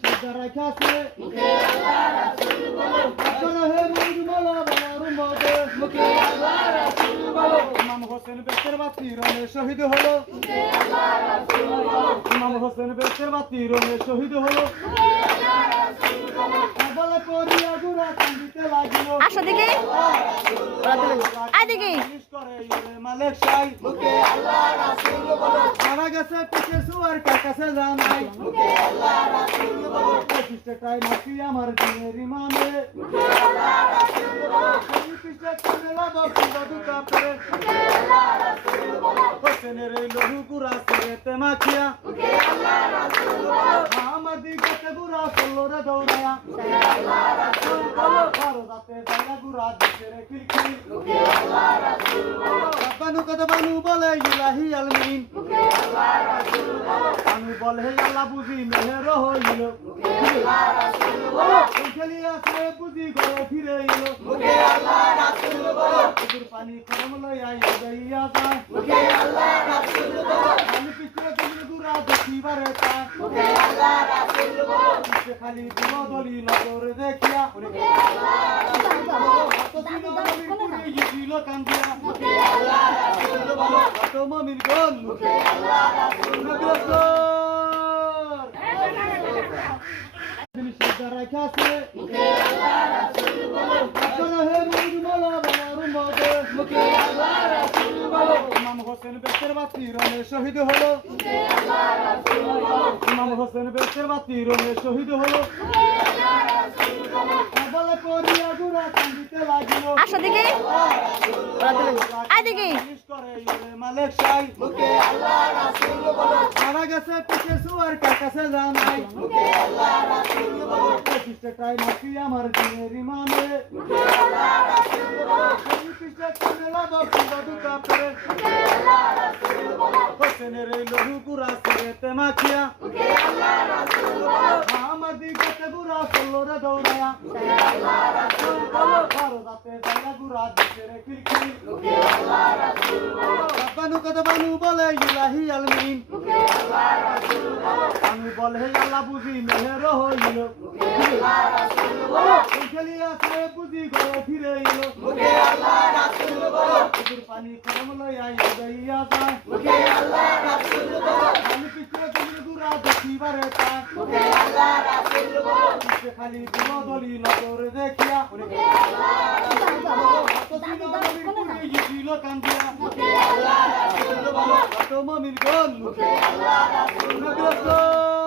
নিষেধ রাখাছে মুখে আল্লাহ রাসূল বলো আপনারা হে মুজমালা বানার মধ্যে মুখে আল্লাহ রাসূল বলো ইমাম হোসেন বেতের বাতি রণে শহীদ হলো মুখে আল্লাহ রাসূল বলো ইমাম হোসেন বেতের বাতি রণে শহীদ হলো মুখে আল্লাহ রাসূল বলো বলে করিয়া গুরা কান্দিতে লাগিল আসো দেখি আদিকে করে ইরে মালিক শাহ মুখে আল্লাহ রাসূল বলো মারা গেছে পিছে সুয়ার কাছে জানাই মুখে আল্লাহ রাসূল বলো পিছটাই নাকি আমার দিনের ইমানে মুখে আল্লাহ রাসূল বলো পিছটা করে লাভ দুটা করে মুখে আল্লাহ রাসূল বলো হোসেনের এই লহু গুরা সেতে মাখিয়া মুখে আল্লাহ রাসূল বলো আমার দিকে গুরা সল্লরে দৌড়ায়া মুখে আল্লাহ রাসূল বলো ভারতে জায়গা গুরা দিতে রে কিলকিল মুখে আল্লাহ রাসূল বলো বানু কত বানু বলে ইলাহি আলমিন মুখে আল্লাহ রাসূল বলো বানু বলে আল্লাহ বুঝি মেহের হইল মুখে আল্লাহ রাসূল বলো খেলিয়া সে বুঝি ঘরে ফিরে এলো মুখে আল্লাহ রাসূল বলো পুকুর পানি করম লইয়া যাইয়া যায় মুখে আল্লাহ রাসূল বলো আমি পিছনে তুমি গুরা দেখিবারে তা মুখে আল্লাহ রাসূল বলো পিছে খালি দুলদলি নজর দেখিয়া মুখে আল্লাহ রাসূল বলো কত দিন কান্দিয়া মুখে আল্লাহ রাসূল বলো কত মুমিন গণ মুখে আল্লাহ রাসূল বলো নিষেধ রাখাছে মুখে আল্লাহ রাসূল বলো আপনারা হে মুজমালা বানার মধ্যে মুখে আল্লাহ রাসূল বলো ইমাম হোসেন বেতের বাতি রণে শহীদ হলো মুখে আল্লাহ রাসূল বলো ইমাম হোসেন বেতের বাতি রণে শহীদ হলো মুখে আল্লাহ রাসূল বলো বলে করিয়া গুরা কান্দিতে লাগিল আসো দেখি আদিকে করে ইরে মালিক শাহ মুখে আল্লাহ রাসূল বলো মারা গেছে পিছে সুয়ার কাছে জানাই মুখে আল্লাহ রাসূল বলো পিছটাই নাকি আমার দিনের ইমানে মুখে আল্লাহ রাসূল বলো পিছটা করে লাভ দুটা করে মুখে আল্লাহ রাসূল বলো হোসেনের এই লহু গুরা সেতে মাখিয়া মুখে আল্লাহ রাসূল বলো আমার দিকে গুরা সল্লরে দৌড়ায়া মুখে আল্লাহ রাসূল বলো ভারতে জায়গা গুরা দিতে রে কিলকিল মুখে আল্লাহ রাসূল বলো বানু কত বানু বলে ইলাহি আলমিন মুখে আল্লাহ রাসূল বলো বানু বলে আল্লাহ বুঝি মেহের হইল মুখে আল্লাহ রাসূল বলো খেলিয়া সে বুঝি ঘরে ফিরে এলো মুখে আল্লাহ রাসূল বলো পুকুর পানি করম লইয়া যাইয়া যায় মুখে আল্লাহ রাসূল বলো আমি পিছনে তুমি গুরা দেখিবারে তা মুখে আল্লাহ রাসূল বলো পিছে খালি দুলদলি নজর দেখিয়া মুখে আল্লাহ রাসূল বলো কত দিন কান্দিয়া মুখে আল্লাহ রাসূল বলো কত মুমিন গণ মুখে আল্লাহ রাসূল বলো